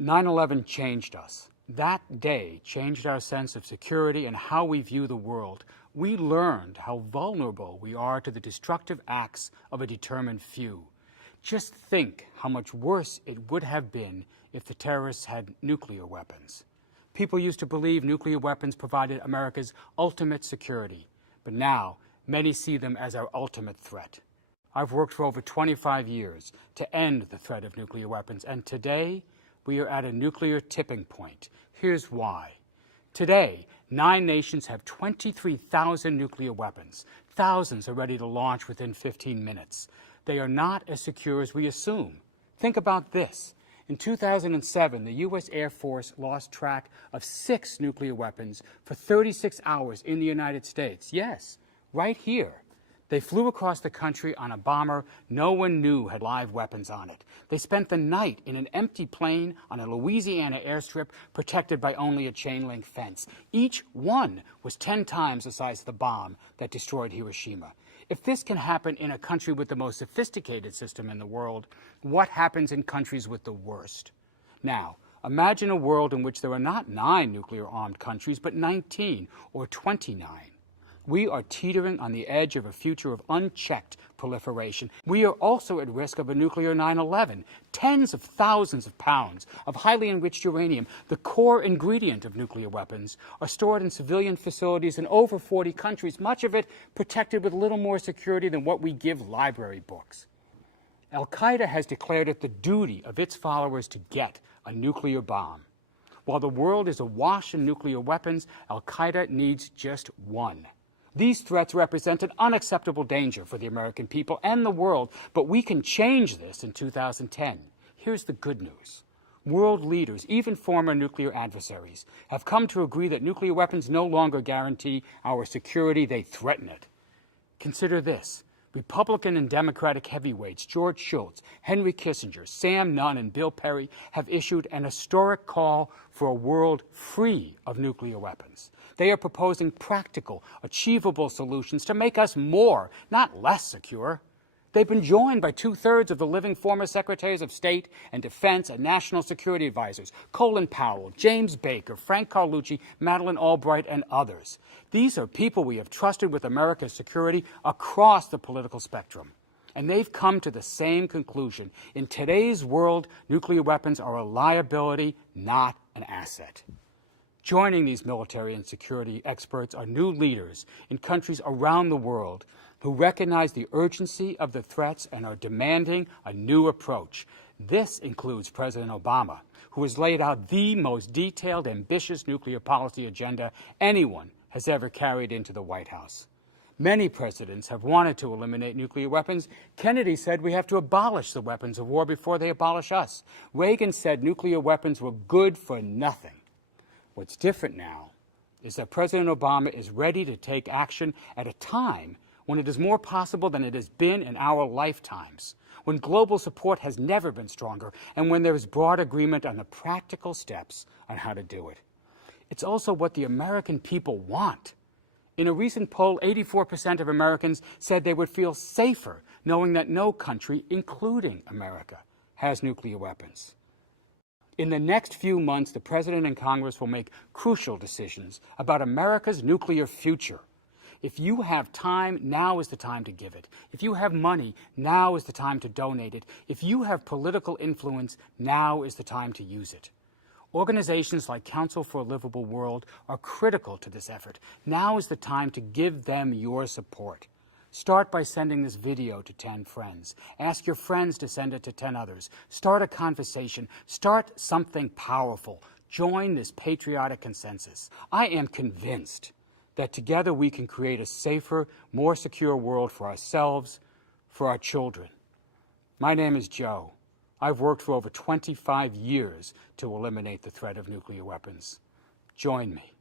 9/11 changed us. That day changed our sense of security and how we view the world. We learned how vulnerable we are to the destructive acts of a determined few. Just think how much worse it would have been if the terrorists had nuclear weapons. People used to believe nuclear weapons provided America's ultimate security, but now many see them as our ultimate threat. I've worked for over 25 years to end the threat of nuclear weapons, and today we are at a nuclear tipping point. Here's why. Today, 9 nations have 23,000 nuclear weapons. Thousands are ready to launch within 15 minutes. They are not as secure as we assume. Think about this. In 2007, the U.S. Air Force lost track of 6 nuclear weapons for 36 hours in the United States. Yes, right here. They flew across the country on a bomber no one knew had live weapons on it. They spent the night in an empty plane on a Louisiana airstrip protected by only a chain-link fence. Each one was 10 times the size of the bomb that destroyed Hiroshima. If this can happen in a country with the most sophisticated system in the world, what happens in countries with the worst? Now, imagine a world in which there are not 9 nuclear-armed countries, but 19 or 29. We are teetering on the edge of a future of unchecked proliferation. We are also at risk of a nuclear 9/11. Tens of thousands of pounds of highly enriched uranium, the core ingredient of nuclear weapons, are stored in civilian facilities in over 40 countries, much of it protected with little more security than what we give library books. Al-Qaeda has declared it the duty of its followers to get a nuclear bomb. While the world is awash in nuclear weapons, Al-Qaeda needs just one. These threats represent an unacceptable danger for the American people and the world, but we can change this in 2010. Here's the good news. World leaders, even former nuclear adversaries, have come to agree that nuclear weapons no longer guarantee our security, they threaten it. Consider this. Republican and Democratic heavyweights George Shultz, Henry Kissinger, Sam Nunn, and Bill Perry have issued an historic call for a world free of nuclear weapons. They are proposing practical, achievable solutions to make us more, not less secure. They've been joined by 2/3 of the living former Secretaries of State and Defense and National Security Advisors, Colin Powell, James Baker, Frank Carlucci, Madeleine Albright, and others. These are people we have trusted with America's security across the political spectrum. And they've come to the same conclusion. In today's world, nuclear weapons are a liability, not an asset. Joining these military and security experts are new leaders in countries around the world who recognize the urgency of the threats and are demanding a new approach. This includes President Obama, who has laid out the most detailed, ambitious nuclear policy agenda anyone has ever carried into the White House. Many presidents have wanted to eliminate nuclear weapons. Kennedy said we have to abolish the weapons of war before they abolish us. Reagan said nuclear weapons were good for nothing. What's different now is that President Obama is ready to take action at a time when it is more possible than it has been in our lifetimes, when global support has never been stronger, and when there is broad agreement on the practical steps on how to do it. It's also what the American people want. In a recent poll, 84% of Americans said they would feel safer knowing that no country, including America, has nuclear weapons. In the next few months, the President and Congress will make crucial decisions about America's nuclear future. If you have time, now is the time to give it. If you have money, now is the time to donate it. If you have political influence, now is the time to use it. Organizations like Council for a Livable World are critical to this effort. Now is the time to give them your support. Start by sending this video to 10 friends. Ask your friends to send it to 10 others. Start a conversation. Start something powerful. Join this patriotic consensus. I am convinced that together we can create a safer, more secure world for ourselves, for our children. My name is Joe. I've worked for over 25 years to eliminate the threat of nuclear weapons. Join me.